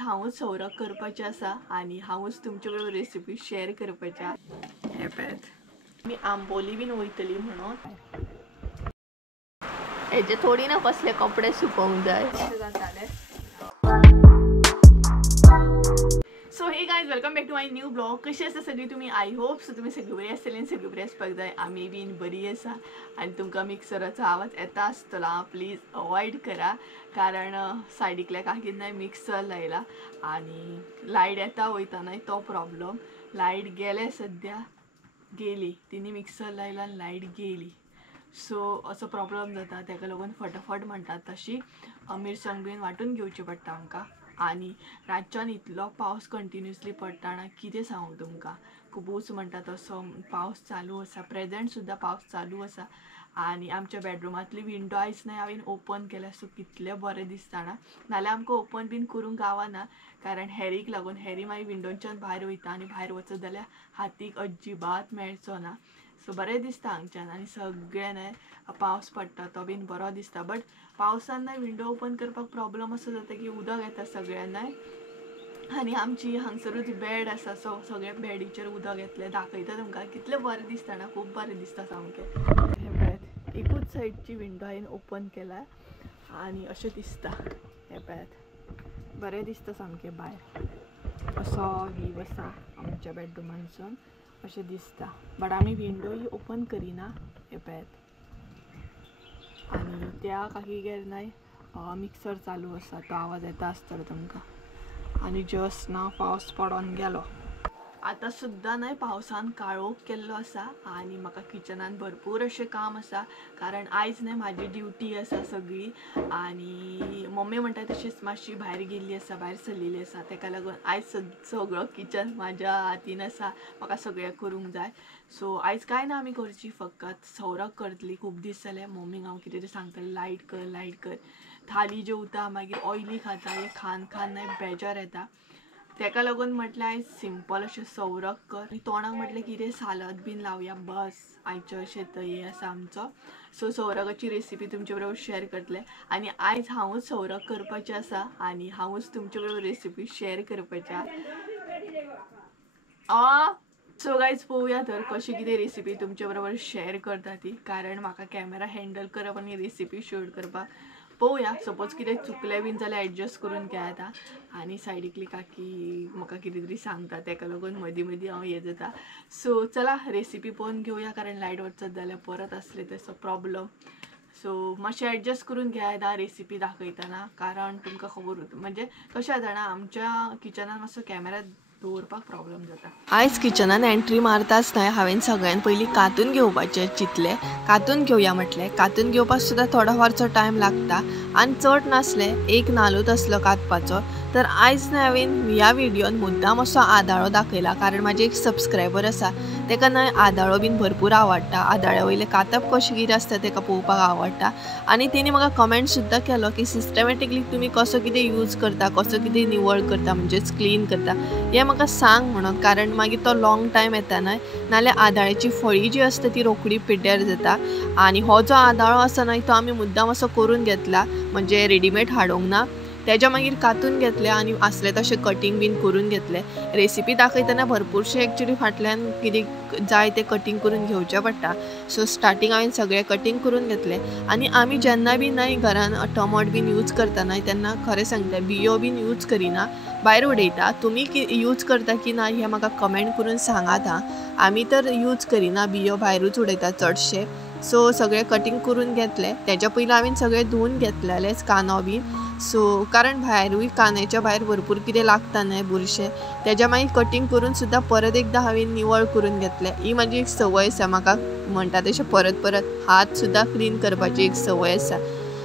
हांवूच सौरक करपाचें आसा आनी हांवूच तुमचे बरोबर रेसिपी शेअर करपाचें। हे पळयात मी आंबोली बीन वयतली म्हणून हेजे थोडी ना कसले कपडे सुकोवंक जाय जाताले। So hey guys welcome back to my new blog. कशी आसा सगळी तुमी? आय होप सो तुमी सगळी बरी आसतली आनी सगळी बरी आसपाक जाय। आमी बीन बरी आसा आनी तुमकां मिक्सराचो आवाज येता आसतलो प्लीज अवॉइड करा कारण सायडीकल्या काकीन मिक्सर लायला आनी लायट येता वयताना तो प्रॉब्लम। लायट गेले सद्या गेली तिने मिक्सर लायला आनी लायट गेली सो असो प्रॉब्लम जाता ताका लागून फटाफट म्हणटात तशी मिरसांग बीन वांटून घेवची पडटा आमकां। आनी रातच्यान इतलो पावस कंटिन्युअसली पडटाना कितें सांगू तुमकां। खुबूच म्हणटा तसो पावस चालू आसा, प्रेजेंट सुद्दां पावस चालू आसा आनी आमच्या बेडरूमांतली विंडो आयज न्हय हांवें ओपन केल्या सो कितलें बरें दिसताना। नाल्यार आमकां ओपन बीन करूंक गावना कारण हेरीक लागून हेरी मागीर विंडोच्यान भायर वयता आनी भायर वचत जाल्यार हातीक अजिबात मेळचो ना सो बरें दिसता हांगच्यान। आनी सगळें न्हय पावस पडटा तो बीन बरो दिसता बट पावसान न्हय विंडो ओपन करपाक प्रॉब्लम असो जाता की उदक येता सगळ्यांना आनी आमची हांगसरूच बेड आसा सो सगळे बेडीचेर उदक येतलें दाखयता तुमकां कितलें बरें दिसता ना, खूब बरें दिसता सामकें। हे पळयात एकूच सायडची विंडो हांवें ओपन केला आनी अशें दिसता। हे पळयात बरें दिसता सामकें भायर असो व्हीव आसा आमच्या बेडरूमानसून अशें दिसता बट आमी विंडो ही ओपन करिना। हे पळयात आनी त्या काकीगेर न्हय मिक्सर चालू आसा तो आवाज येता आसतलो तुमकां। आनी जस्ट ना पावस पडोन गेलो आतां सुद्दां न्हय पावसान काळोख केल्लो आसा आनी म्हाका किचनान भरपूर अशें काम आसा कारण आयज न्हय म्हाजी ड्युटी आसा सगळी आनी मम्मी म्हणटा तशीच मातशी भायर गेल्ली आसा, भायर सरलेली आसा ताका लागून आयज सगळो किचन म्हाज्या हातीन आसा, म्हाका सगळें करूंक जाय सो आयज कांय ना आमी करची फकत सौरक करतली। खूब दीस जाले मम्मीक हांव कितें तें सांगतालें लायट कर थाली जेवता मागीर ऑयली खाता हे खान न्हय बेजार येता ताका लागून म्हटलें आयज सिंपल अशें सौरक कर। तोंडाक म्हटलें कितें सालद बीन लावया बस आयचें अशें हे आसा आमचो सो सौरकाची रेसिपी तुमचे बरोबर शेअर करतलें आनी आयज हांवूच सौरक करपाचें आसा आनी हांवूच तुमचे बरोबर रेसिपी शेअर करपाचें। सो गाइज पळोवया तर कशी कितें रेसिपी तुमचे बरोबर शेअर करता ती कारण म्हाका कॅमेरा हँडल करप आनी रेसिपी शूट करपाक पळोवया सपोज कितें चुकलें बीन जाल्यार एडजस्ट करून घेता। आनी सायडीकली काकी म्हाका कितें तरी सांगता ताका लागून मदीं मदीं हांव हे जाता सो चला रेसिपी पळोवन घेवया कारण लायट वचत जाल्यार परत आसले तसो प्रॉब्लम सो मातशें एडजस्ट करून घेता रेसिपी दाखयतना कारण तुमकां खबर म्हणजे कशें जाता ना आमच्या किचनान मातसो कॅमेरा दवरपाक प्रॉब्लम जाता। आयज किचनान एंट्री मारताच न्हय हांवें सगळ्यान पयलीं कातून घेवपाचें चिंतलें, कातून घेवया म्हटलें। कातून घेवपाक सुद्दां थोडो फारचो टायम लागता आनी चड नासलें एक नालूच आसलो कातपाचो तर आयज न्हय हांवें ह्या व्हिडियोन मुद्दाम असो आदाळो दाखयला कारण म्हाजे एक सबस्क्रायबर आसा ताका न्हय आदाळो बीन भरपूर आवडटा, आदाळ्या वयलें कातप कशें कितें आसता ताका पळोवपाक आवडटा आनी तेणी म्हाका कमेंट सुद्दां केलो की सिस्टमॅटिकली तुमी कसो कितें यूज करता, कसो कितें निवळ करता म्हणजेच क्लीन करता हें म्हाका सांग म्हणून कारण मागीर तो लॉंग टायम येता न्हय नाल्यार आदाळ्याची फळी जी आसता ती रोखडी पिड्ड्यार जाता आनी हो जो आदाळो आसा न्हय तो आमी मुद्दाम असो करून घेतला म्हणजे रेडीमेड हाडूंक ना तेज्या मागीर कातून घेतले आनी आसले तशें कटींग बीन करून घेतले। रेसिपी दाखयतना भरपूरशे एक्चुली फाटल्यान कितें जाय तें कटींग करून घेवचें पडटा सो स्टार्टींग हांवें सगळें कटींग करून घेतलें। आनी आमी जेन्ना बी न्हय घरान टमाट बीन यूज करता न्हय तेन्ना खरें सांगता बियो बीन यूज करिना भायर उडयता। तुमी यूज करता की ना हें म्हाका कमेंट करून सांगात हां। आमी तर यूज करिना बियो भायरूच उडयता चडशे सो सगळें कटींग करून घेतलें। तेज्या पयलीं हांवें सगळें धुवन घेतलेलेंच कांदो बीन सो कारण भायरूय कांद्याच्या भायर भरपूर कितें लागता न्हय बुरशें तेज्या मागीर कटींग करून सुद्दां परत एकदां हांवें निवळ करून घेतलें। ही म्हाजी एक संवय आसा म्हाका म्हणटा तशें परत हात सुद्दां क्लीन करपाची एक संवय आसा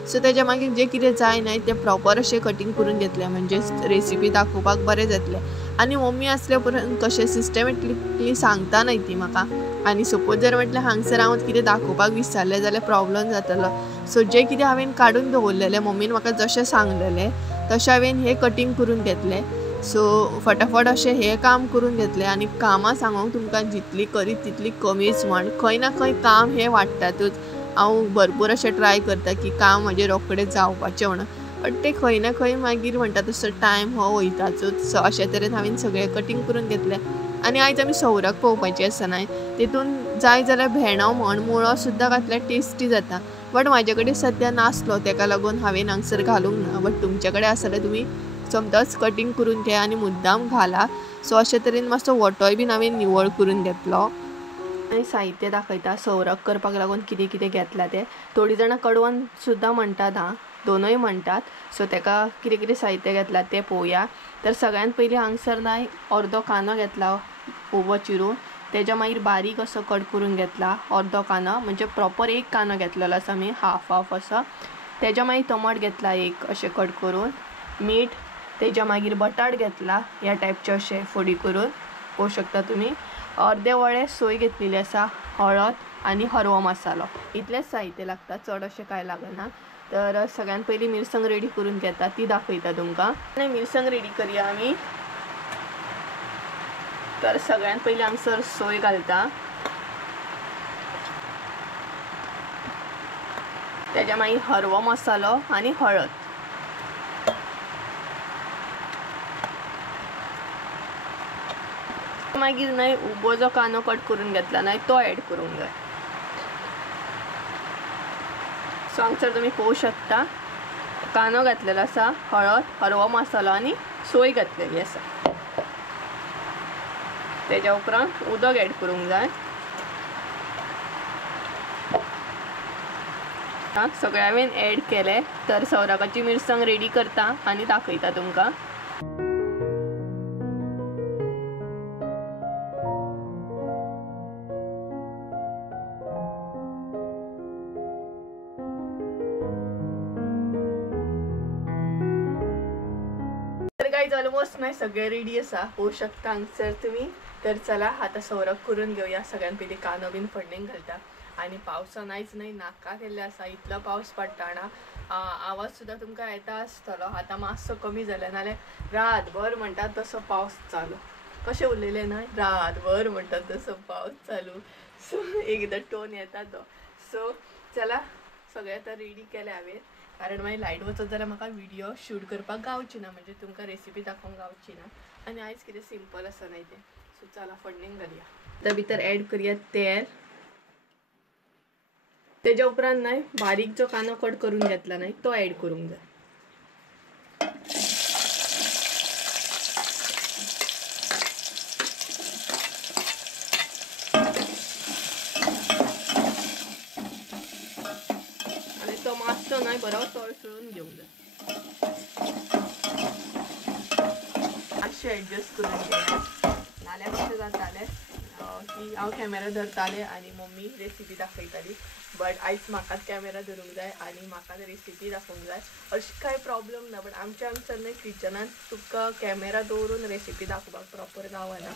सो तेज्या मागीर जें कितें जाय न्हय तें प्रॉपर अशें कटींग करून घेतलें म्हणजे रेसिपी दाखोवपाक बरें जातलें। आनी मम्मी आसल्या उपरांत कशें सिस्टमॅटिकली सांगता न्हय ती म्हाका आनी सपोज जर म्हटल्यार हांगसर हांव कितें दाखोवपाक विसरलें जाल्यार प्रॉब्लम जातलो सो जें कितें हांवें काडून दवरलेलें मम्मीन म्हाका जशें सांगलेलें तशें हांवें हें कटींग करून घेतलें सो फटाफट अशें हें काम करून घेतलें। आनी कामां सांगूंक तुमकां जितली करीत तितली कमीच म्हण खंय ना खंय काम हें वाडटातूच। हांव भरपूर अशें ट्राय करता की काम म्हजें रोखडें जावपाचें म्हणून बट ते खंय ना खंय मागीर म्हणटा तसो टायम हो वयताचोच. सो अशे तरेन हांवें सगळें कटींग करून घेतलें. आनी आयज आमी सौराक पळोवपाची आसा न्हय, तितून जाय जाल्यार भेंडो म्हण मुळो सुद्दां घातल्यार टेस्टी जाता. बट म्हाजे कडेन सद्या नासलो, तेका लागून हांवें हांगसर घालूंक ना. बट तुमचे कडेन आसा जाल्यार तुमी समजाच कटींग करून घ्या आनी मुद्दाम घाला. सो अशे तरेन मातसो वटोय बीन हांवें निवळ करून घेतलो. आनी साहित्य दाखयता सौराक करपाक लागून कितें कितें घेतलां तें. थोडीं जाणां कडवण सुद्दां म्हणटात, हां दोनूय म्हणटात. सो तेका कितें कितें साहित्य घेतलां तें पळोवया. तर सगळ्यात पयलीं हांगसर न्हय अर्दो कांदो घेतला उबो चिरून. तेज्या मागीर बारीक असो कट करून घेतला अर्दो कांदो, म्हणजे प्रॉपर एक कांदो घेतलेलो आसा आमी हाफ हाफ असो. तेज्या मागीर टमाट घेतला एक अशें कट करून, मीठ. तेज्या मागीर बटाट घेतला ह्या टायपचे अशे फोडी करून पळोवंक शकता तुमी. अर्दे वळे सोय घेतलेली आसा, हळद आनी हरवो मसालो. इतलेंच साहित्य लागता, चड अशें कांय लागना. तर सगळ्यात पयलीं मिरसांग रेडी करून घेता ती दाखयता तुमकां. आनी मिरसांग रेडी करया आमी. तर सगळ्यात पयलीं हांगसर सोय घालता. तेज्या मागीर हरवो मसालो आनी हळद. मागीर न्हय उबो जो कांदो कट करून घेतला न्हय तो ऍड करूंक जाय. सो हांगसर तुमी पळोवंक शकता कांदो घातलेलो आसा, हळद, हरवो मसालो आनी सोय घातलेली आसा. तेज्या उपरांत उदक ऍड करूंक जाय. सगळें हांवें ऍड केलें. तर सौराकाची मिरसांग रेडी करता आनी दाखयता तुमकां. तर गाईज ऑलमोस्ट न्हय सगळें रेडी आसा, पळोवंक शकता हांगसर तुमी. तर चला आतां सौराक करून घेवया. सगळ्यात पयलीं कांदो बीन फोडणेक घालता. आनी पावसान आयज न्हय नाका केल्ले आसा, इतलो पावस पडटा ना. आवाज सुद्दां तुमकां येता आसतलो. आतां मातसो कमी जालें, नाल्यार रातभर म्हणटात तसो पावस चालू. कशें उरलेले न्हय, रातभर म्हणटात तसो पावस चालू. सो एकदां टोन येता तो. सो चला सगळें आतां रेडी केलें हांवें, कारण मागीर लायट वचत जाल्यार म्हाका व्हिडियो शूट करपाक गावची ना, म्हणजे तुमकां रेसिपी दाखोवंक गावची ना. आनी आयज कितें सिंपल आसा न्हय तें. सो चला फोडणेक घालया. त्या भितर ऍड करया तेल. तेज्या उपरांत न्हय बारीक जो कांदो कट करून घेतला न्हय तो ऍड करूंक जाय. आनी तो मातसो न्हय बरो तळसळून घेवंक जाय. मातशें एडजस्ट करून घेया, नाल्यार कशें जातालें की हांव कॅमेरा धरतालें आनी मम्मी रेसिपी दाखयताली. बट आयज म्हाकाच कॅमेरा धरूंक जाय आनी म्हाकाच रेसिपी दाखोवंक जाय. अशी कांय प्रॉब्लम ना. बट आमच्या हांगसर न्हय किचनांत तुका कॅमेरा दवरून रेसिपी दाखोवपाक प्रॉपर गावना,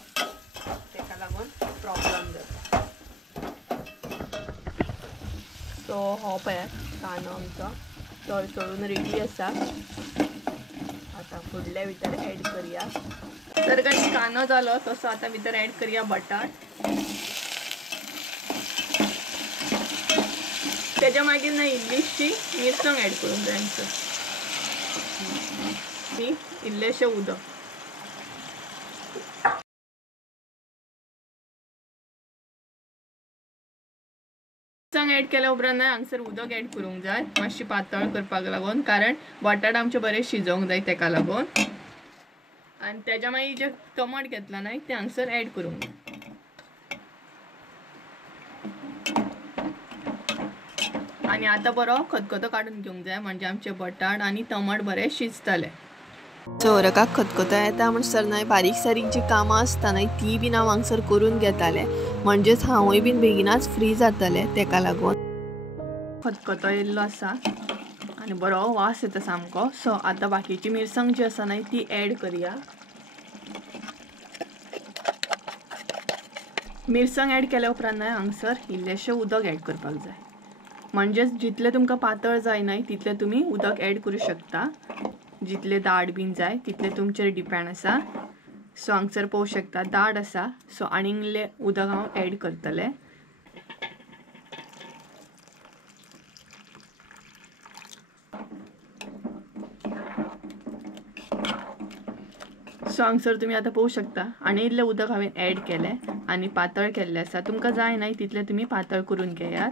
तेका लागून प्रॉब्लम जाता. सो हो पळय कांदो आमचो तळतळून रेडी आसा. आतां फुडल्या भितर ऍड करया. तर काही कांदो जालो तसो आतां भितर ऍड करया बटाट. तेज्या मागीर न्हय इल्लीशी मिरसांग ऍड करूंक जाय हांगसर. इल्लेशें उदक. मिरसांग ऍड केल्या उपरांत न्हय हांगसर उदक ऍड करूंक जाय मातशी पातळ करपाक लागून, कारण बटाट आमचे बरे शिजोवंक जाय तेका लागून. आनी तेज्या मागीर जे टमाट घेतला न्हय ते हांगसर ऍड करूंक जाय. आनी आतां बरो खतखतो काडून घेवंक जाय, म्हणजे आमचे बटाट आनी टमाट बरे शिजतले. सौरकाक खतखतो येता म्हणसर न्हय बारीक सारीक जी कामां आसता न्हय ती बीन हांव हांगसर करून घेतालें, म्हणजेच हांवूय बीन बेगिनाच फ्री जातलें तेका लागून. खतखतो येयल्लो आसा आनी बरो वास येता सामको. सो आतां बाकीची मिरसांग जी आसा न्हय ती ऍड करया. मिरसांग ऍड केल्या उपरांत न्हय हांगसर इल्लेशें उदक ऍड करपाक जाय. म्हणजेच जितलें तुमकां पातळ जाय न्हय तितलें तुमी उदक ऍड करूं शकता. जितले दाट बीन जाय तितलें तुमचेर डिपेंड आसा. सो हांगसर पळोवंक शकता दाट आसा, सो आनीक इल्लें उदक हांव ऍड करतलें. सो हांगसर तुम्ही आता पळोवंक शकता आनी इल्लें उदक हांवें एड केलें आनी पातळ केल्लें आसा. तुमकां जाय ना तितलें तुम्ही पातळ करून घेयात.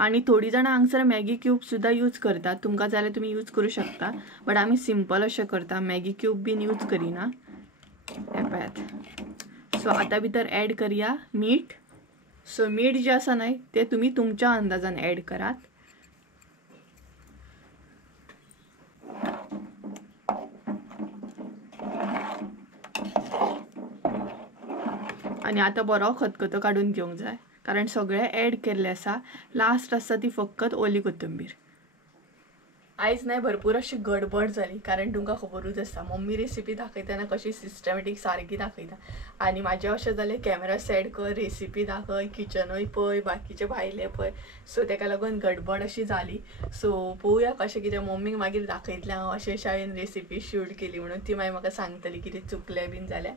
आणि थोडी जाणां हांगसर मॅगी क्यूब सुद्धा यूज करतात. तुमकां जाल्यार तुम्ही यूज करू शकता, बट आमी सिंपल अशें करता, मॅगी क्यूब बीन यूज करिना. हे पळयात. सो आता भितर ॲड करूया मीठ. सो मीठ जे आसा न्हय ते तुम्ही तुमच्या अंदाजान ॲड करात. आणि आता बरो खतखतो काढून घेवंक जाय, कारण सगळे ॲड केल्ले आसा. लास्ट आसा ती फकत ओली कोथिंबीर. आयज नाही भरपूर अशी गडबड जाली, कारण तुमकां खबरूच आसा मम्मी रेसिपी दाखयतना कशी सिस्टमॅटीक सारकी दाखयता, आनी म्हाजें अशें जालें कॅमेरा सेट कर, रेसिपी दाखय, किचनूय पळय, बाकीचे भायले पळय. सो तेका लागून गडबड अशी जाली. सो पळोवया कशें कितें. मम्मीक मागीर दाखयतलें हांव अशें हांवें रेसिपी शूट केली म्हणून. ती मागीर म्हाका सांगतली कितें चुकलें बीन जाल्यार.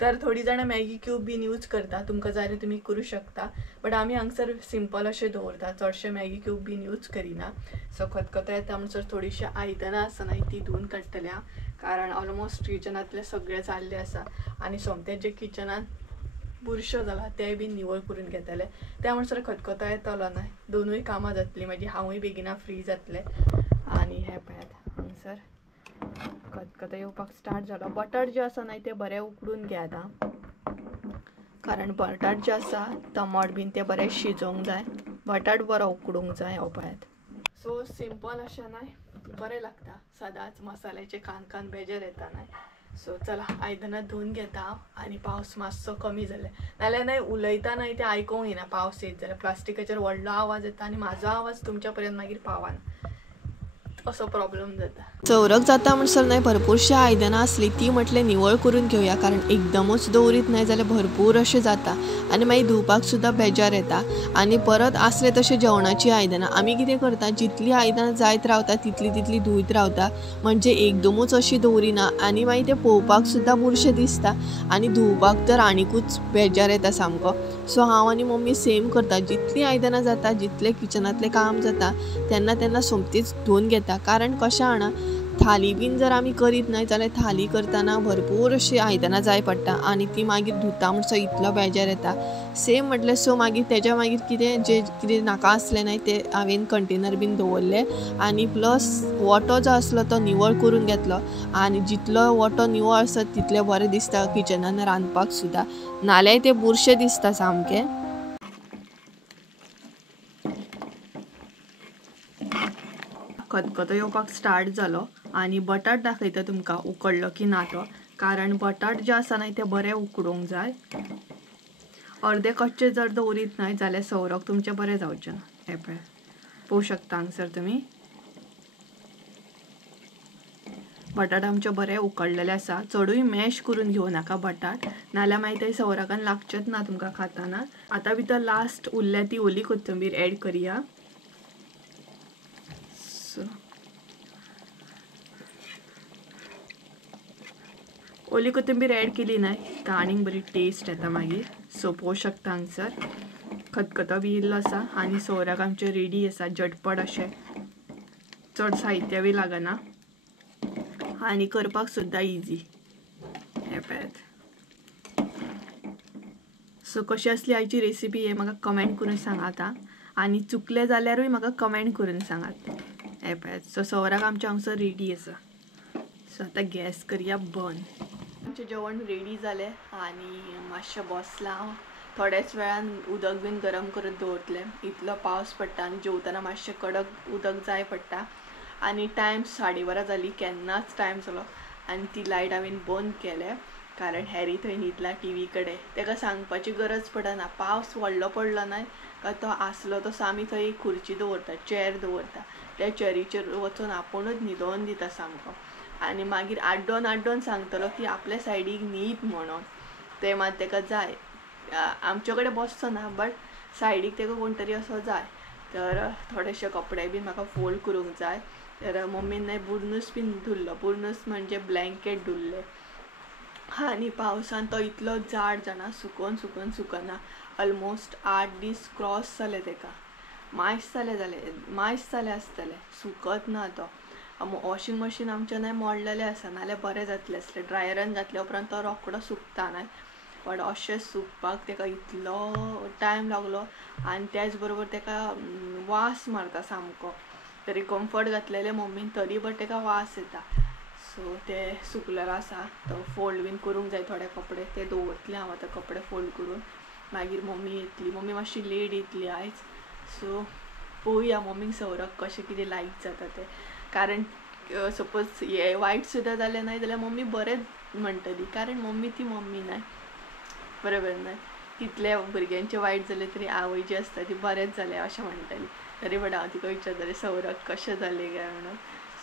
तर थोडी जाणां मॅगी क्यूब बीन यूज करता, तुमकां जाय तुमी करूं शकता, बट आमी हांगसर सिंपल अशें दवरता, चडशे मॅगी क्यूब बीन यूज करिना. सो खतखतो येता म्हणसर थोडीशी आयदनां आसा न्हय ती धुवन काडटल्या, कारण ऑलमोस्ट किचनांतले सगळे जाल्ले आसा आनी सोमते जे किचनान बुरशो जाला ते बीन निवळ करून घेतले. त्या म्हणसर खतखतो येतलो न्हय, दोनूय कामां जातलीं मागीर, हांवूय बेगिना फ्री जातलें. आनी हे पळयात हांगसर खतखतो येवपाक स्टार्ट जालो. बटाट जे आसा न्हय ते बरे उकडून घेयात, कारण बटाट जे आसा टमाट बीन ते बरे शिजोवंक जाय. बटाट बरो उकडूंक जाय. हो पळयात. सो सिंपल अशें न्हय बरें लागता. सदांच मसाल्याचे खान खान बेजार येता न्हय. सो चला आयदनां धुवन घेता हांव, आनी पावस मातसो कमी जाले नाल्यार न्हय उलयता न्हय ते आयकूंक येना. पावस येत जाल्यार प्लास्टिकाचेर व्हडलो आवाज येता आनी म्हाजो आवाज तुमच्या पर्यंत मागीर पावना, असो प्रॉब्लेम जाता. चवरक जाता म्हणसर न्हय भरपूरशी आयदनां आसली ती म्हटलें निवळ करून घेवया, कारण एकदमूच दवरीत न्हय जाल्यार भरपूर अशें जाता आनी मागीर धुवपाक सुद्दां बेजार येता. आनी परत आसले तशें जेवणाची आयदनां आमी कितें करता, जितली आयदनां जायत रावता तितली धुयत रावता, म्हणजे एकदमूच अशी दवरिना आनी मागीर ते पळोवपाक सुद्दां बुरशें दिसता आनी धुवपाक तर आनीकूच बेजार येता सामको. सो हांव आनी मम्मी सेम करता, जितली आयदनां जाता, जितलें किचनांतलें काम जाता तेन्ना सोमतीच धुवन घेता. कारण कशें आना, थाली बीन जर आमी करीत न्हय जाल्यार थाली करतना भरपूर अशी आयदनां जाय पडटा आनी ती मागीर धुता म्हणसर इतलो बेजार येता. सेम म्हटलें. सो मागीर तेज्या मागीर कितें नाका आसलें न्हय ते हांवें कंटेनर बीन दवरले आनी प्लस वोटो जो आसलो तो निवळ करून घेतलो. आनी जितलो वोटो निवळ आसा तितलें बरें दिसता किचनान रांदपाक सुद्दां, नाल्यार ते बुरशें दिसता सामकें. खतखतो येवपाक स्टार्ट जालो आनी बटाट दाखयता तुमकां उकडलो की ना तो, कारण बटाट जे आसा न्हय ते बरे उकडूंक जाय. अर्दे कच्चे जर दवरीत न्हय जाल्यार सवरक तुमचें बरें जावचें ना. हे पळय पळोवंक शकता हांगसर तुमी बटाट आमचे बरे उकडलेले आसा. चडूय मॅश करून घेवं नाका बटाट, नाल्यार मागीर ते सवरकान लागचेच ना तुमकां खाताना. आता भितर लास्ट उरल्या ती ओली कोथिंबीर ॲड करूया. ओली कोथिंबीर ॲड केली न्हय तर आनीक बरी टेस्ट येता मागीर. सो पळोवंक शकता हांगसर खतखतो बी इल्लो आसा आनी सवराक आमचे रेडी आसा, झटपट अशें, चड साहित्य बी लागना आनी करपाक सुद्दां इजी. हे पळयात. सो कशी आसली आयची रेसिपी हे म्हाका कमेंट करून सांगात, आनी चुकले जाल्यारूय म्हाका कमेंट करून सांगात. हे पळयात. सो सवराक आमचें हांगसर रेडी आसा. सो आतां गॅस करूया बंद. आमचें जेवण रेडी जालें आनी मातशें बसलां हांव. थोड्याच वेळान उदक बीन गरम करत दवरतलें. इतलो पावस पडटा आनी जेवतना मातशें कडक उदक जाय पडटा. आनी टायम 12:30 जाली, केन्नाच टायम जालो आनी ती लायट हांवें बंद केलें, कारण हॅरी थंय न्हिदला टीव्ही कडेन. ताका सांगपाची गरज पडना. पावस व्हडलो पडलो न्हय काय तो आसलो तसो आमी थंय एक खुर्ची दवरता, चॅर दवरता, त्या चॅरीचेर वचून आपुणूच न्हिदोवन दिता सामको. आनी मागीर आड्डोन सांगतलो की आपल्या सायडीक न्हीद म्हणून. ते मात ताका जाय. आमचे कडेन बसचो ना, बट सायडीक ताका कोण तरी असो जाय. तर थोडेशे कपडे बीन म्हाका फोल्ड करूंक जाय. तर मम्मीन न्हय बुरनूस बीन धुल्लो. बुरनूस म्हणजे ब्लँकेट धुल्ले. आनी पावसान तो इतलो जाड जाणा, सुकोन सुकना. ऑलमोस्ट 8 दीस क्रॉस जाले ताका. मायस जाले आसतले, सुकत ना तो. वॉशिंग मशीन आमचें नाही मोडलेलें आसा नाल्यार बरें जातलें आसलें. ड्रायरान घातल्या उपरांत तो रोखडो सुकता नाही, पण अशें सुकपाक ताका इतलो टायम लागलो आनी त्याच बरोबर ताका वास मारता सामको. तरी कम्फर्ट घातलेलें मम्मीन तरी बट ताका वास येता. सो ते सुकलेलो आसा तो फोल्ड बीन करूंक जाय. थोडे कपडे ते दवरतले हांव आतां कपडे फोल्ड करून. मागीर मम्मी येतली. मम्मी मातशी लेट येतली आयज. सो पळोवया मम्मीक सवरक कशें कितें लायक जाता तें. कारण सपोज हे वायट सुद्दां जालें नाही जाल्यार मम्मी बरें म्हणटली, कारण मम्मी ती मम्मी नाही, बरोबर न्हय. कितले भुरग्यांचें वायट जालें तरी आवय जी आसता ती बरेंच जालें अशें म्हणटली. तरी बट हांव तिका विचारतलें सवरक कशें जालें काय म्हणून.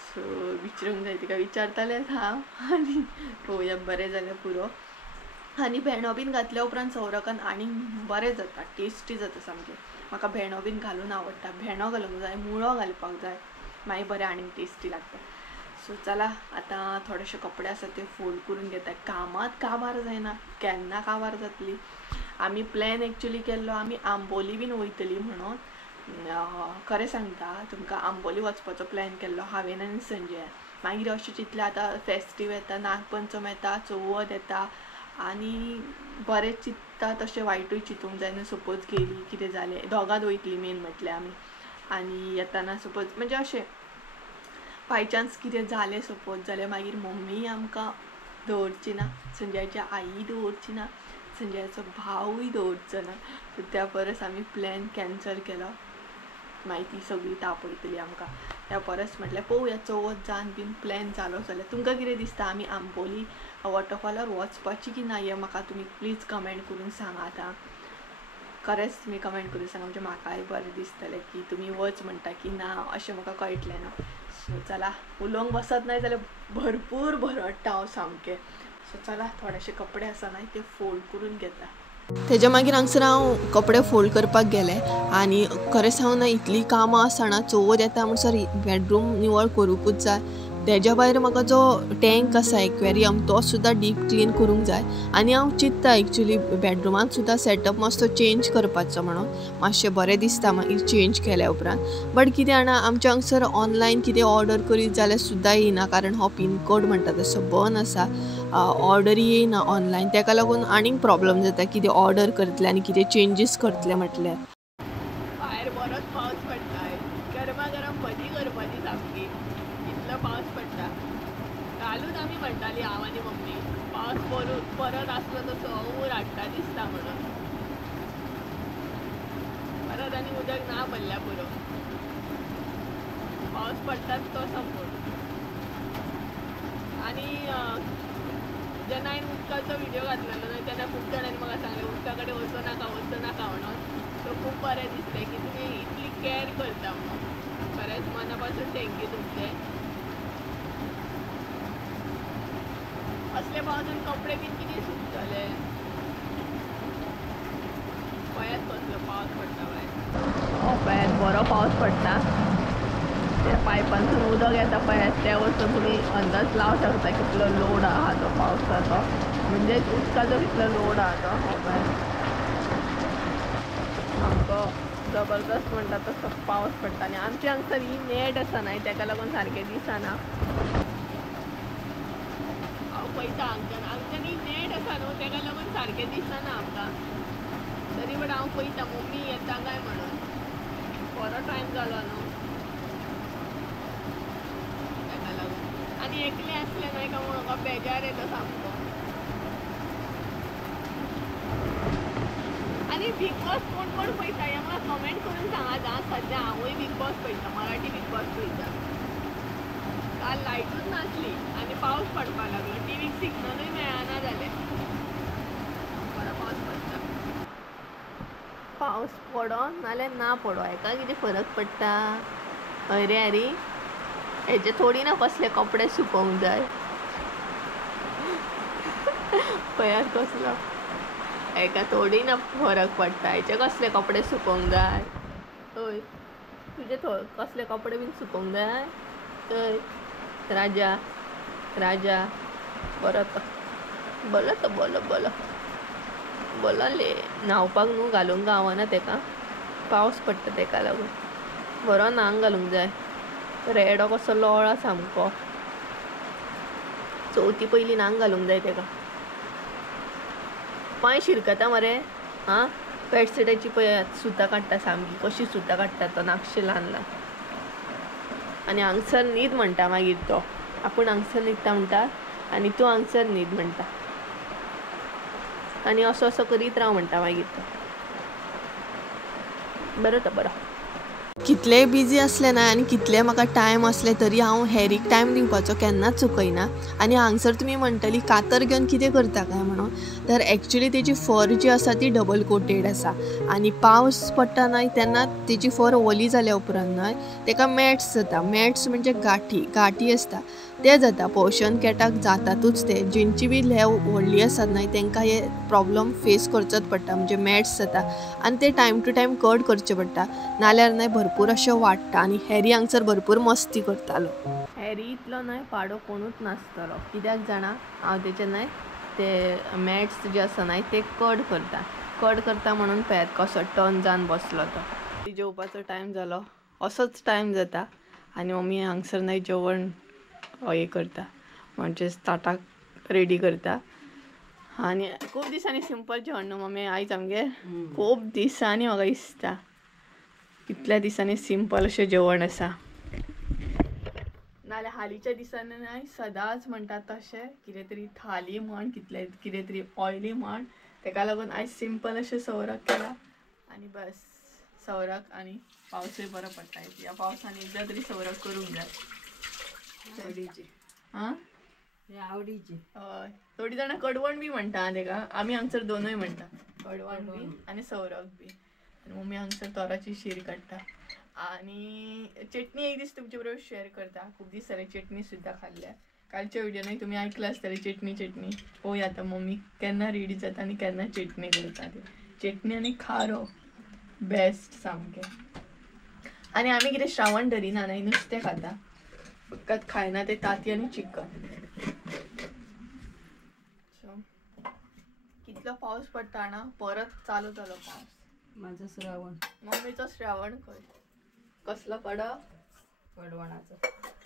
सो विचारूंक जाय तिका. विचारतलेंच हांव आनी पळोवया बरें जालें पुरो. आनी भेंडो बीन घातल्या उपरांत सवरकान आनीक बरें जाता, टेस्टी जाता सामकें. म्हाका भेंडो बीन घालून आवडटा. भेंडो घालूंक जाय, मुळो घालपाक जाय, मागीर बरें आनीक टेस्टी लागता. सो चला आतां थोडेशे कपडे आसा ते फोल्ड करून घेता. कामात काबार जायना, केन्ना काबार जातली. आमी प्लॅन एक्चुली केल्लो आमी आंबोली बीन वयतली म्हणून. खरें सांगता तुमकां, आंबोली वचपाचो प्लॅन केल्लो हांवें आनी संजयान. मागीर अशें चिंतलें आतां फेस्टीव येता, नागपंचम येता, चवथ येता आनी बरें चिंतता तशें वायटूय चिंतूंक जायना. सपोज गेली कितें जालें, दोगांच वयतली मेन म्हटल्यार आमी. आनी येताना सपोज म्हणजे अशें बाय चान्स कितें जालें सपोज जाल्यार मागीर मम्मी आमकां दवरची ना, संजयाची आई दवरची ना, संजयाचो भावूय दवरचो ना. सो त्या परस आमी प्लॅन कॅन्सल केलो. मागीर ती सगळी तापयतली आमकां. त्या परस म्हटल्यार पळोवया चवथ जावन बीन प्लॅन जालो जाल्यार. तुमकां कितें दिसता आमी आंबोली वॉटरफॉलार वचपाची की ना हें म्हाका तुमी प्लीज कमेंट करून सांगात आं. खरेंच तुमी कमेंट करून सांगा, म्हणजे म्हाकाय बरें दिसतलें की तुमी वच म्हणटा की ना अशें म्हाका कळटलें ना. सो चला उलोवंक बसत नाही जाल्यार भरपूर भरडटा हांव सामकें. सो चला थोडेशे कपडे आसा नाही ते फोल्ड करून घेता. तेज्या मागीर हांगसर हांव कपडे फोल्ड करपाक गेलें आनी खरें सांगून इतली कामां आसतना चवथ येता म्हणसर बेडरूम निवळ करूंकूच जाय. तेज्या भायर म्हाका जो टँक आसा एक्वेरियम तो सुद्दां डीप क्लीन करूंक जाय. आनी हांव चिंत्ता एक्चुली बेडरुमांत सुद्दां सेटअप मातसो चेंज करपाचो म्हणून. मातशें बरें दिसता मागीर चेंज केल्या उपरांत. बट कितें जाणा आमच्या हांगसर ऑनलायन कितें ऑर्डर करीत जाल्यार सुद्दां येयना, कारण हो पिनकोड म्हणटा तसो बंद आसा. ऑर्डरी येयना ऑनलायन. ताका लागून आनीक प्रॉब्लम जाता कितें ऑर्डर करतले आनी कितें चेंजीस करतले म्हटल्यार. भायर बरोच पावस पडटा. गरमा गरम भजी करपाची सामकी. इतलो पावस पडटा. कालूच आमी म्हणटाली हांव आनी मम्मी पावस परत आसलो तसो ऊर हाडटा दिसता म्हणून. परत आनी उदक ना पडल्या पुरो. पावस पडटाच तो संपूर्ण. आनी जेन्ना हांवें उदकाचो व्हिडिओ घातलेलो न्हय तेन्ना खूब जाणांनी म्हाका सांगलें उदका कडेन वचूं नाका म्हणून. सो खूब बरें दिसलें की तुमी इतली कॅर करता म्हणून. खरेंच मना पासून थँक्यू तुमचे. असले पावसान कपडे बीन कितें सुकतले. पळयात कसलो पावस पडटा भायर. पळयात बरो पावस पडटा. त्या पायपांसून उदक येता पळयात त्या वचून तुमी अंदाज लावं शकता कितलो लोड आहा तो पावसाचो, म्हणजे उदकाचो कितलो लोड आहा तो. हो पळय सामको जबरदस्त म्हणटा तसो पावस पडटा. आनी आमच्या हांगसर ही नेट आसा न्हय ताका लागून सारकें दिसना. हांव पळयता हांगच्यान ही नेट आसा न्हू ताका लागून सारकें दिसना आमकां. तरी बट हांव पळयता मम्मी येता काय म्हणून. बरो टायम जालो न्हू ताका लागून. आनी एकलें आसलें न्हय काय म्हाका बेजार येता सामको. आनी बिग बॉस कोण कोण पळयता हें म्हाका कमेंट करून सांगात आं. सद्या हांवूय बिग बॉस पळयता, मराठी बिग बॉस पळयता. काल लायटूच नासली आनी पावस पडपाक लागलो. टीव्हीक सिग्नलूय मेळना जालें. बरो पावस पडटा. पावस पडो नाल्यार ना पडो हेका कितें फरक पडटा. अरे अरे हेचे थोडी ना कसले कपडे सुकोवंक जाय. पळयात कसलो. हेका थोडी ना फरक पडटा. हेचे कसले कपडे सुकोवंक जाय. हय तुजे कसले कपडे बीन सुकोवंक जाय. हय राजा राजा बरो तो बोलो तो बोलो बोलो बोलले. न्हावपाक न्हू घालूंक गावना ताका. पावस पडटा ताका लागून. बरो न्हावंक घालूंक जाय. रेडो कसो लोळा सामको. चवथी पयली नांग घालूंक जाय तेका. पांय शिरकता मरे. हा पेटसेटाची पळय सुतां काडटा सामकी कशी सुतां काडटा तो नाकशे ल्हान ल्हान. आनी हांगसर न्हीद म्हणटा मागीर तो. आपूण हांगसर न्हिदता म्हणटा आनी तूं हांगसर न्हीद म्हणटा. आनी असो असो करीत राव म्हणटा मागीर तो. बरो तो बरो. कितलेय बिजी असले ना आनी कितले म्हाका टायम असले तरी हांव हेरीक टायम दिवपाचो केन्नाच चुकयना. आनी हांगसर तुमी म्हणटली कातर घेवन कितें करता काय म्हणून. तर एक्चुली तेजी फर जी आसा ती डबल कोटेड आसा. आनी पावस पडटा न्हय तेन्ना तेजी फर ओली जाल्या उपरांत न्हय तेका मॅट्स जाता. मॅट्स म्हणजे गाठी आसता ते जाता. पर्शियन कॅटाक जातातूच ते. जेंची बी ल्हेव व्हडली आसात न्हय तेंकां हे प्रॉब्लम फेस करचोच पडटा म्हणजे मॅट्स जाता. आनी ते टायम टू टायम कट करचे पडटा नाल्यार न्हय भरपूर अशें वाडटा. आनी हॅरी हांगसर भरपूर मस्ती करतालो. हॅरी इतलो न्हय पाडो कोणूच नासतलो कित्याक जाणा हांव तेचे न्हय ते मॅट्स जे आसा न्हय ते कट करता म्हणून पळयात कसो टर्न जावन बसलो तो. जेवपाचो टायम जालो असोच टायम जाता आनी मम्मी हांगसर न्हय जेवण हे करता म्हणजे ताटाक रेडी करता. आनी खूब दिसांनी सिंपल जेवण न्हू मम्मी आयज आमगे खूब दिसांनी म्हाका दिसता कितल्या दिसांनी सिंपल अशें जेवण आसा. नाल्यार हालींच्या दिसांनी न्हय सदांच म्हणटात तशें कितें तरी थाली म्हण कितें तरी ऑयली म्हण तेका लागून आयज सिंपल अशें सवराक केला. आनी बस सवराक आनी पावसूय बरो पडटा. ह्या पावसान एकदां तरी सवराक करूंक जाय. आवडीची हय. थोडी जाणां कडवण बी म्हणटा तेका. आमी हांगसर दोनूय म्हणटा कडवण बी आनी सवराक बी. आनी मम्मी हांगसर तोराची शीर काडटा. आनी चटणी एक दीस तुमचे बरोबर शेअर करता. खूब दीस जाले चटणी सुद्दां खाल्ल्या. कालच्या व्हिडियोनूय तुमी आयकलां आसतलें चटणी पळोवया आतां मम्मी केन्ना रेडी जाता आनी केन्ना चटणी करता ती. चटणी आनी खारो बेस्ट सामकें. आनी आमी कितें श्रावण धरिना न्हय नुस्तें खाता फकत खायना ते तांती आनी चिकन. कितलो पावस पडटा ना परत चालू जालो पावस. माझो श्रावण मम्मीचो श्रावण खंय कसलो कडवणाचो.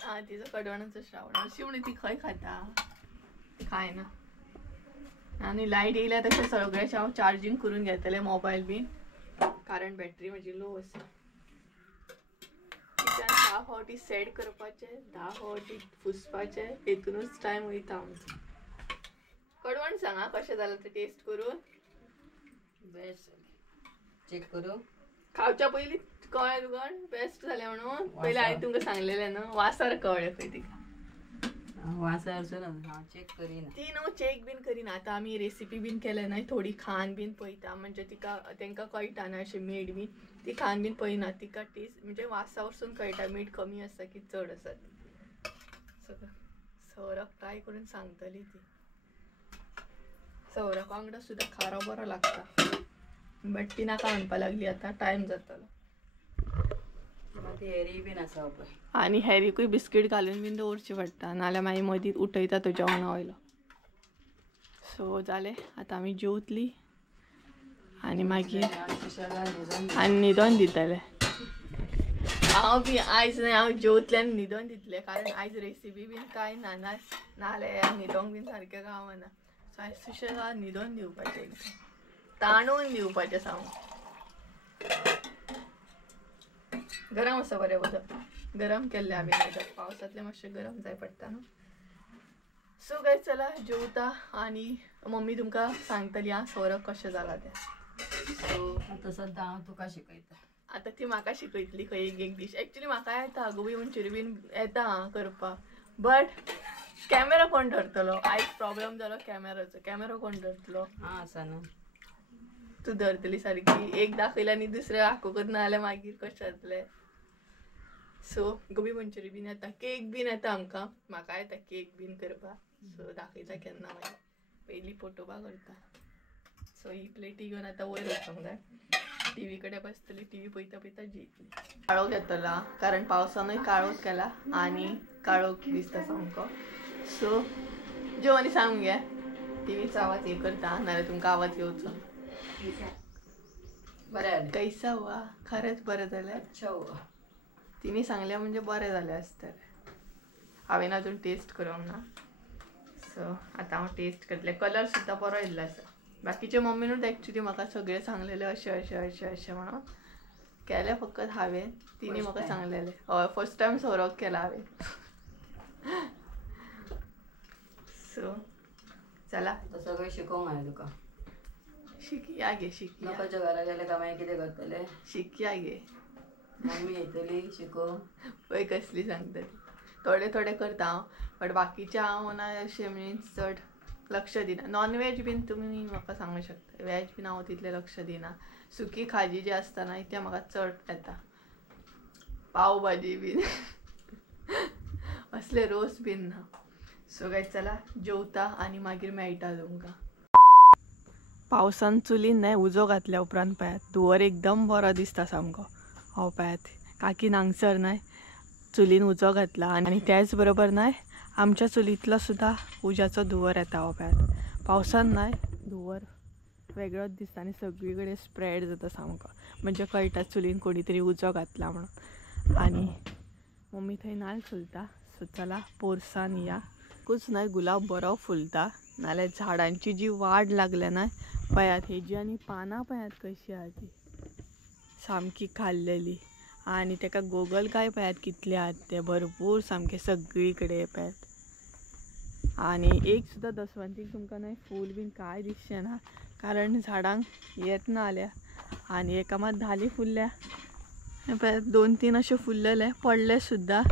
हा तिचो कडवणाचो श्रावण. अशी म्हणून ती खंय खाता खायना. आनी लायट येयल्या तशें सगळें हांव चार्जींग करून घेतलें मोबायल बीन कारण बॅटरी म्हजी लो आसा. 10 फावटी सेट करपाचें 10 फावटी पुसपाचें हेतूनच टायम वयता आमचो. कडवण सांगा कशें जालें तें टेस्ट करून. बेस्ट चेक करू खावच्या पयलीं कळ्ळें तुका बेस्ट जालें म्हणून. पयलीं हांवें तुमकां सांगलेलें न्हू वासार कळ्ळें खंय तिका. वासारसून हांव चेक करिना. ती न्हू चेक बीन करिना. आतां आमी रेसिपी बीन केले न्हय थोडी खावन बीन पळयता म्हणजे तेंकां कळटा न्हय अशें मीठ बीन. ती खावन बीन पळयना. तिका टेस्ट म्हणजे वासा वरसून कळटा मीठ कमी आसा की चड आसा. सवराक ट्राय करून सांगतली ती. सवराक वांगडा सुद्दां खारो बरो लागता बट ती नाका म्हणपा लागली आतां टायम जातलो. हॅरी बीन आसा पळय आनी हॅरीकूय बिस्कीट घालून बीन दवरची पडटा नाल्यार मागीर मदीं उठयता तो जेवणा वयलो. सो जालें आतां आमी जेवतली आनी मागीर आनी न्हिदोन दितले. हांव बी आयज न्हय हांव जेवतलें आनी न्हिदोन दितलें कारण आयज रेसिपी बीन कांय ना नाल्यार न्हिदोंक बीन सारकें गावना. सो आयज सुशेगाद न्हिदोन दिवपाचें ताणून दिवपाचें सामकें. गरम आसा बरें उदक गरम केल्लें हांवें उदक पावसांतलें मातशें गरम जाय पडटा न्हू. सो गायज चला जेवता आनी मम्मी तुमकां सांगतली आं सवराक कशें जालां तें. सो आतां सद्दां हांव तुका शिकयता. आतां ती म्हाका शिकयतली खंय एक दीस. एक्चुली म्हाका येता गोबी मंचुरी बीन येता करपाक बट कॅमेरा कोण धरतलो. आयज प्रॉब्लेम जालो कॅमेराचो. कॅमेरा कोण धरतलो. हां आसा न्हू तूं धरतली सारकी. एक दाखयलें आनी दुसरें दाखोवंकच ना जाल्यार मागीर कशें जातलें. सो गोबी मंचुरी बीन येता केक बीन येता आमकां. म्हाका येता केक बीन करपाक. सो दाखयता केन्ना मागीर पयलीं पोटोबा करता. सो ही प्लेटी घेवन आतां वयर वचूंक जाय. टीव्ही कडेन बसतली टीव्ही पळयता पळयता जेयतली. काळोख येतलो कारण पावसानूय काळोख केला आनी काळोख दिसता सामको. सो जेव आनी सांग मगे टीव्हीचो आवाज हे करता नाल्यार तुमकां आवाज येवचो. बरें कैसा हुआ खरेंच बरें जालें. अच्छा हुआ तिने सांगल्या म्हणजे बरें जालें आसतलें. हांवें अजून टेस्ट करूंक ना. सो आतां हांव टेस्ट करतलें. कलर सुद्दां बरो येयल्लो आसा. बाकीचे मम्मीनूच एक्चुली म्हाका सगळें सांगलेलें अशें म्हणून केलें फक्त हांवें. तिने म्हाका सांगलेलें. हय फर्स्ट टायम सोरोक केला हांवें. सो चला सगळें शिकोवंक हांवें तुका. शिकया गे शिकया. नकाच्या घरा गेले काय मागीर कितें करतले? शिकया गे. मम्मी येतली शिकोव. पळय कसली सांगता ती. थोडे थोडे करता हांव बट बाकीचे हांव ना अशें मिन्स चड लक्ष दिना. नॉन वेज बीन तुमी म्हाका सांगूंक शकता. वेज बीन हांव तितलें लक्ष दिना. सुकी खाजी जी आसता ना तें म्हाका चड येता. पाव भाजी बीन असले रोस बीन ना. सो गायज चला जेवता आनी मागीर मेळटा तुमकां. पावसान चुलीन न्हय उजो घातल्या उपरांत पळयात धुवर एकदम बरो दिसता सामको. हो पळयात काकीन हांगसर न्हय चुलीन उजो घातला आनी त्याच बरोबर न्हय आमच्या चुलींतलो सुद्दां उज्याचो धुवर येता. हो पळयात पावसान न्हय धुवर वेगळोच दिसता आनी सगळी कडेन स्प्रेड जाता सामको. म्हणजे कळटा चुलीन कोणी तरी उजो घातला म्हणून. आनी मम्मी थंय नाल्ल फुलता. सो चला पोरसान या. कुच न्हय गुलाब बरो फुलता. नाल्यार झाडांची जी वाड लागल्या न्हय पळयात हेजी आनी पानां पळयात कशी आहा ती सामकी खाल्लेली. आनी तेका गोगल काय पळयात कितले आहात ते भरपूर सामके सगळी कडेन पळयात. आनी एक सुद्दां दसवंतीक तुमकां न्हय फूल बीन कांय दिसचें ना कारण झाडांक येत ना जाल्या. आनी एका मात धाली फुलल्या पळयात 2-3 अशे फुललेले पडले सुद्दां.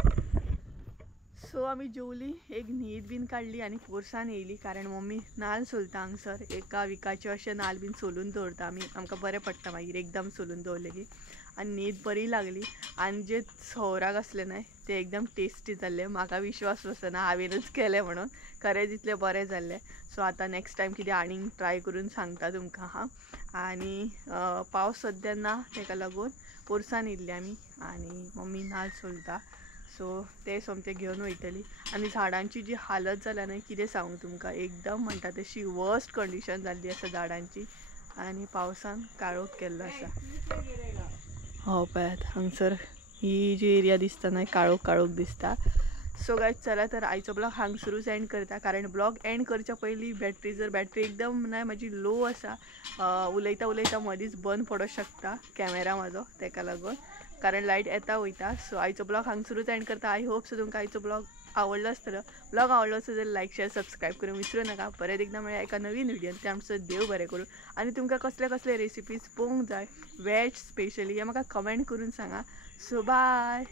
सो आमी जेवली. एक न्हीद बीन काडली आनी पोरसान येयली कारण मम्मी नाल्ल सोलता हांगसर. एका विकाचे अशे नाल्ल बीन सोलून दवरता आमी. आमकां बरें पडटा मागीर एकदम सोलून दवरले की. आनी न्हीद बरी लागली. आनी जे सौराक आसले न्हय ते एकदम टेस्टी जाल्ले. म्हाका विश्वास बसना हांवेनूच केले म्हणून. खरेंच इतले बरें जाल्ले. सो आतां नेक्स्ट टायम कितें आनीक ट्राय करून सांगता तुमकां हां. आनी पावस सद्या ना तेका लागून पोरसान येयल्ले आमी आनी मम्मी नाल्ल सोलता. सो ते सोमते घेवन वयतली. आनी झाडांची जी हालत जाल्या न्हय कितें सांगू तुमकां एकदम म्हणटा तशी वर्स्ट कंडिशन जाल्ली आसा झाडांची. आनी पावसान काळोख केल्लो आसा. हो पळयात हांगसर ही जी एरिया दिसता न्हय काळोख काळोख दिसता. सो गायज चला तर आयचो ब्लॉग हांगसरूच एंड करता कारण ब्लॉग एंड करच्या पयलीं बॅटरी एकदम न्हय म्हाजी लो आसा. उलयता उलयता मदींच बंद पडोंक शकता कॅमेरा म्हाजो तेका लागून कारण लायट येता वयता. सो आयचो ब्लॉग हांगसरूच एंड करता. आय होप सो तुमकां आयचो ब्लॉग आवडलो आसतलो. ब्लॉग आवडलो आसत जाल्यार लायक शेअर सबस्क्राईब करूंक विसरूं नाका. परत एकदा मेळया एका नवीन व्हिडियोन. ते आमचं देव बरें करूं. आनी तुमकां कसले कसले रेसिपीज पळोवंक जाय वेज स्पेशली हे म्हाका कमेंट करून सांगा. So bye.